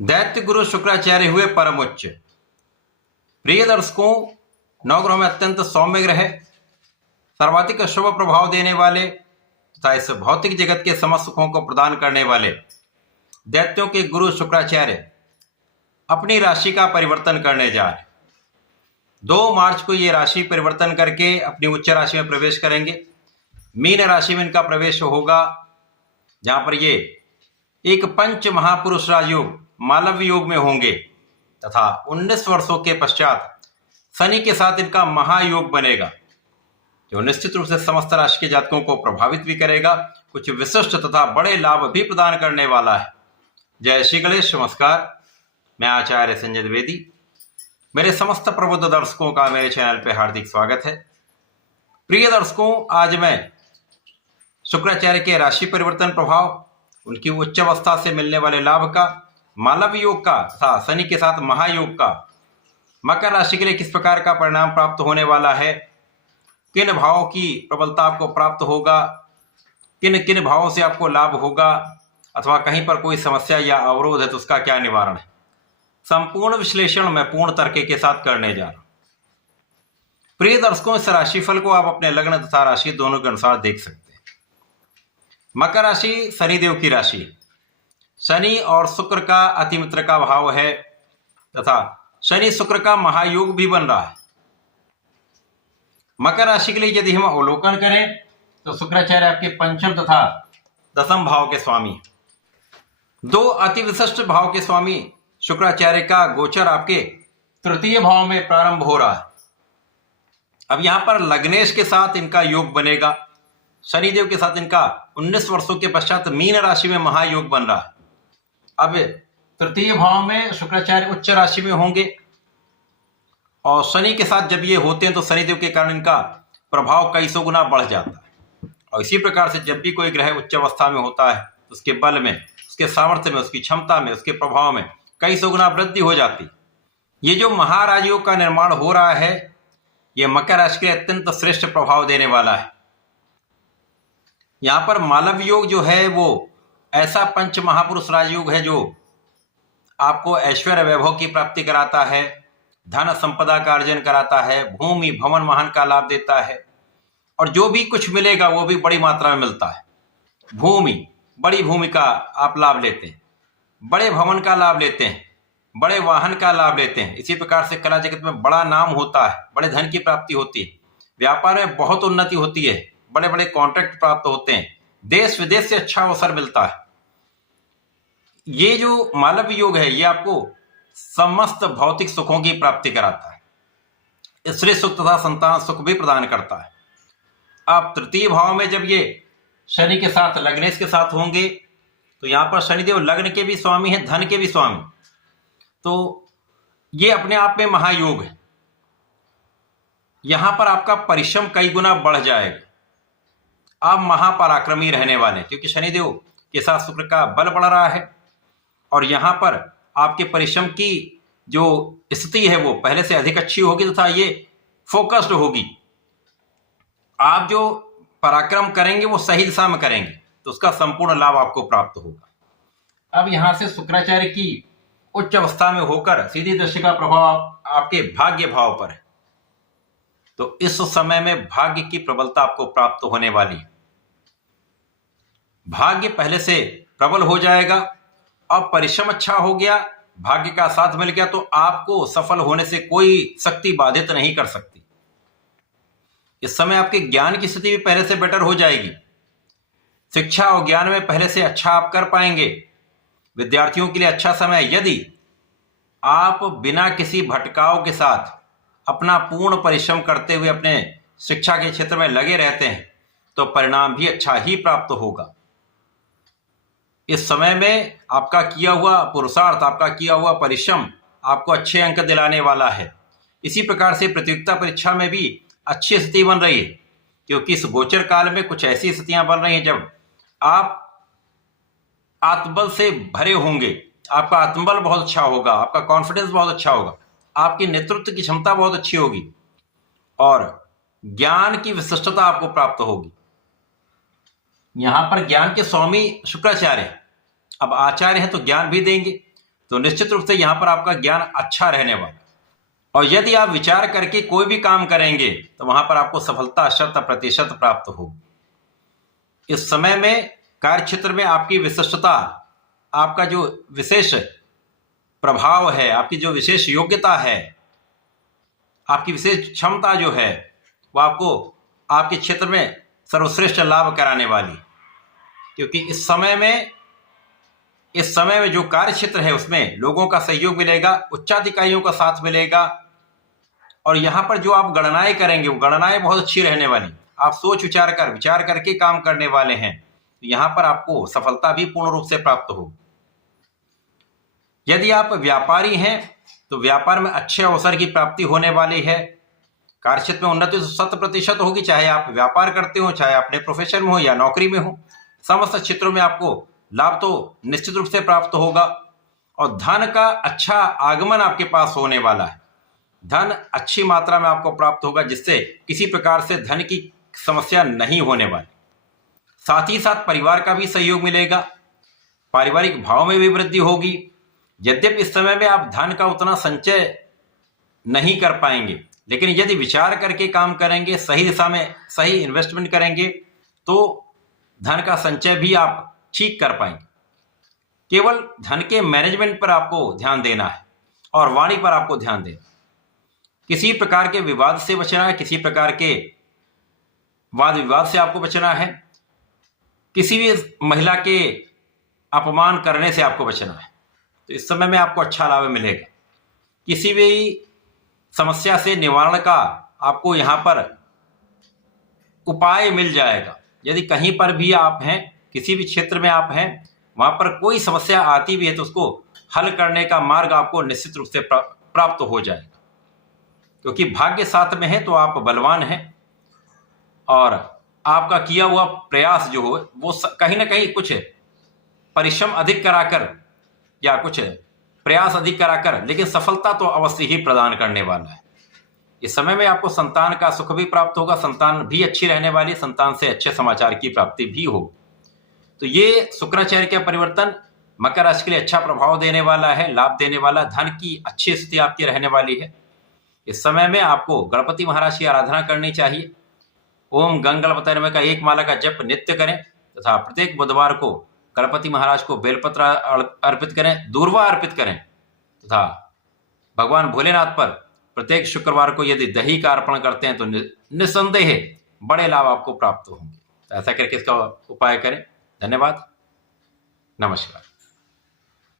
दैत्य गुरु शुक्राचार्य हुए परम उच्च। प्रिय दर्शकों, नवग्रहों में अत्यंत सौम्य ग्रह, सर्वाधिक शुभ प्रभाव देने वाले तथा इस भौतिक जगत के समस्त सुखों को प्रदान करने वाले दैत्यों के गुरु शुक्राचार्य अपनी राशि का परिवर्तन करने जा रहे। 2 मार्च को ये राशि परिवर्तन करके अपनी उच्च राशि में प्रवेश करेंगे। मीन राशि में इनका प्रवेश होगा, जहां पर ये एक पंच महापुरुष राजयोग मालव्य योग में होंगे तथा 19 वर्षों के पश्चात शनि के साथ इनका महायोग बनेगा, जो निश्चित रूप से समस्त राशि के जातकों को प्रभावित भी करेगा, कुछ विशिष्ट तथा बड़े लाभ भी प्रदान करने वाला है। जय श्री गणेश। नमस्कार, मैं आचार्य संजय द्विवेदी। मेरे समस्त प्रबुद्ध दर्शकों का मेरे चैनल पर हार्दिक स्वागत है। प्रिय दर्शकों, आज मैं शुक्राचार्य के राशि परिवर्तन प्रभाव, उनकी उच्च अवस्था से मिलने वाले लाभ का, मालव्य योग का तथा शनि के साथ महायोग का मकर राशि के लिए किस प्रकार का परिणाम प्राप्त होने वाला है, किन भावों की प्रबलता आपको प्राप्त होगा, किन किन भावों से आपको लाभ होगा, अथवा कहीं पर कोई समस्या या अवरोध है तो उसका क्या निवारण है, संपूर्ण विश्लेषण मैं पूर्ण तर्क के साथ करने जा रहा हूं। प्रिय दर्शकों, इस राशिफल को आप अपने लग्न तथा राशि दोनों के अनुसार देख सकते हैं। मकर राशि शनिदेव की राशि है। शनि और शुक्र का अतिमित्र का भाव है तथा शनि शुक्र का महायोग भी बन रहा है। मकर राशि के लिए यदि हम अवलोकन करें तो शुक्राचार्य आपके पंचम तथा दसम भाव के स्वामी, 2 अति विशिष्ट भाव के स्वामी शुक्राचार्य का गोचर आपके तृतीय भाव में प्रारंभ हो रहा है। अब यहां पर लग्नेश के साथ इनका योग बनेगा, शनिदेव के साथ इनका 19 वर्षों के पश्चात मीन राशि में महायोग बन रहा है। अब तृतीय भाव में शुक्राचार्य उच्च राशि में होंगे और शनि के साथ जब ये होते हैं तो शनिदेव के कारण इनका प्रभाव कई सौ गुना बढ़ जाता है। और इसी प्रकार से जब भी कोई ग्रह उच्च अवस्था में होता है तो उसके बल में, उसके सामर्थ्य में, उसकी क्षमता में, उसके प्रभाव में कई सौ गुना वृद्धि हो जाती। ये जो महाराजयोग का निर्माण हो रहा है, ये मकर राशि के अत्यंत श्रेष्ठ प्रभाव देने वाला है। यहां पर मालव्य योग जो है वो ऐसा पंच महापुरुष राजयोग है जो आपको ऐश्वर्य वैभव की प्राप्ति कराता है, धन संपदा का अर्जन कराता है, भूमि भवन वाहन का लाभ देता है, और जो भी कुछ मिलेगा वो भी बड़ी मात्रा में मिलता है। बड़ी भूमि का आप लाभ लेते हैं, बड़े भवन का लाभ लेते हैं, बड़े वाहन का लाभ लेते हैं। इसी प्रकार से कला जगत में बड़ा नाम होता है, बड़े धन की प्राप्ति होती है, व्यापार में बहुत उन्नति होती है, बड़े बड़े कॉन्ट्रैक्ट प्राप्त होते हैं, देश विदेश से अच्छा अवसर मिलता है। ये जो मालव्य योग है ये आपको समस्त भौतिक सुखों की प्राप्ति कराता है, स्त्री सुख तथा संतान सुख भी प्रदान करता है। आप तृतीय भाव में जब ये शनि के साथ लग्नेश के साथ होंगे तो यहां पर शनिदेव लग्न के भी स्वामी हैं, धन के भी स्वामी, तो ये अपने आप में महायोग है। यहां पर आपका परिश्रम कई गुना बढ़ जाएगा, आप महापराक्रमी रहने वाले, क्योंकि शनिदेव के साथ शुक्र का बल बढ़ रहा है और यहां पर आपके परिश्रम की जो स्थिति है वो पहले से अधिक अच्छी होगी तथा ये फोकस्ड होगी। आप जो पराक्रम करेंगे वो सही दिशा में करेंगे तो उसका संपूर्ण लाभ आपको प्राप्त होगा। अब यहां से शुक्राचार्य की उच्च अवस्था में होकर सीधी दृष्टि का प्रभाव आपके भाग्य भाव पर है, तो इस समय में भाग्य की प्रबलता आपको प्राप्त होने वाली है। भाग्य पहले से प्रबल हो जाएगा। अब परिश्रम अच्छा हो गया, भाग्य का साथ मिल गया, तो आपको सफल होने से कोई शक्ति बाधित नहीं कर सकती। इस समय आपके ज्ञान की स्थिति भी पहले से बेटर हो जाएगी, शिक्षा और ज्ञान में पहले से अच्छा आप कर पाएंगे। विद्यार्थियों के लिए अच्छा समय, यदि आप बिना किसी भटकाव के साथ अपना पूर्ण परिश्रम करते हुए अपने शिक्षा के क्षेत्र में लगे रहते हैं तो परिणाम भी अच्छा ही प्राप्त होगा। इस समय में आपका किया हुआ पुरुषार्थ, आपका किया हुआ परिश्रम आपको अच्छे अंक दिलाने वाला है। इसी प्रकार से प्रतियोगिता परीक्षा में भी अच्छी स्थिति बन रही है, क्योंकि इस गोचर काल में कुछ ऐसी स्थितियां बन रही हैं जब आप आत्मबल से भरे होंगे, आपका आत्मबल बहुत अच्छा होगा, आपका कॉन्फिडेंस बहुत अच्छा होगा, आपकी नेतृत्व की क्षमता बहुत अच्छी होगी और ज्ञान की विशिष्टता आपको प्राप्त होगी। यहां पर ज्ञान के स्वामी शुक्राचार्य, अब आचार्य है तो ज्ञान भी देंगे, तो निश्चित रूप से यहाँ पर आपका ज्ञान अच्छा रहने वाला। और यदि आप विचार करके कोई भी काम करेंगे तो वहां पर आपको सफलता 100% प्राप्त होगी। इस समय में कार्य क्षेत्र में आपकी विशिष्टता, आपका जो विशेष प्रभाव है, आपकी जो विशेष योग्यता है, आपकी विशेष क्षमता जो है, वो आपको आपके क्षेत्र में सर्वश्रेष्ठ लाभ कराने वाली। क्योंकि इस समय में जो कार्य क्षेत्र है उसमें लोगों का सहयोग मिलेगा, उच्चाधिकारियों का साथ मिलेगा, और यहाँ पर जो आप गणनाएं करेंगे वो गणनाएं बहुत अच्छी रहने वाली। आप सोच विचार करके काम करने वाले हैं, तो यहाँ पर आपको सफलता भी पूर्ण रूप से प्राप्त होगी। यदि आप व्यापारी हैं तो व्यापार में अच्छे अवसर की प्राप्ति होने वाली है। कार्य क्षेत्र में उन्नति 100% होगी, चाहे आप व्यापार करते हो, चाहे अपने प्रोफेशन में हो या नौकरी में हो। समस्त क्षेत्रों में आपको लाभ तो निश्चित रूप से प्राप्त होगा। और धन का अच्छा आगमन आपके पास होने वाला है। धन अच्छी मात्रा में आपको प्राप्त होगा, जिससे किसी प्रकार से धन की समस्या नहीं होने वाली। साथ ही साथ परिवार का भी सहयोग मिलेगा, पारिवारिक भाव में भी वृद्धि होगी। यद्यपि इस समय में आप धन का उतना संचय नहीं कर पाएंगे, लेकिन यदि विचार करके काम करेंगे, सही दिशा में सही इन्वेस्टमेंट करेंगे, तो धन का संचय भी आप ठीक कर पाएंगे। केवल धन के मैनेजमेंट पर आपको ध्यान देना है और वाणी पर आपको ध्यान देना। किसी प्रकार के विवाद से बचना है, किसी प्रकार के वाद विवाद से आपको बचना है, किसी भी महिला के अपमान करने से आपको बचना है। तो इस समय में आपको अच्छा लाभ मिलेगा। किसी भी समस्या से निवारण का आपको यहाँ पर उपाय मिल जाएगा। यदि कहीं पर भी आप हैं, किसी भी क्षेत्र में आप हैं, वहां पर कोई समस्या आती भी है तो उसको हल करने का मार्ग आपको निश्चित रूप से प्राप्त हो जाएगा। क्योंकि भाग्य साथ में है तो आप बलवान हैं, और आपका किया हुआ प्रयास जो हो वो कहीं ना कहीं कुछ परिश्रम अधिक कराकर या कुछ प्रयास अधिक कराकर, लेकिन सफलता तो अवश्य ही प्रदान करने वाला है। इस समय में आपको संतान का सुख भी प्राप्त होगा, संतान भी अच्छी रहने वाली, संतान से अच्छे समाचार की प्राप्ति भी हो। तो ये शुक्राचार्य का परिवर्तन मकर राशि के लिए अच्छा प्रभाव देने वाला है, लाभ देने वाला। धन की अच्छी स्थिति आपकी रहने वाली है। इस समय में आपको गणपति महाराज की आराधना करनी चाहिए। ओम गंग गणपतये नमः का 1 माला का जप नित्य करें, तथा प्रत्येक बुधवार को गणपति महाराज को बेलपत्र अर्पित करें, दूर्वा अर्पित करें, तथा भगवान भोलेनाथ पर प्रत्येक शुक्रवार को यदि दही का अर्पण करते हैं तो निस्संदेह बड़े लाभ आपको प्राप्त होंगे। तो ऐसा करके इसका उपाय करें। धन्यवाद, नमस्कार।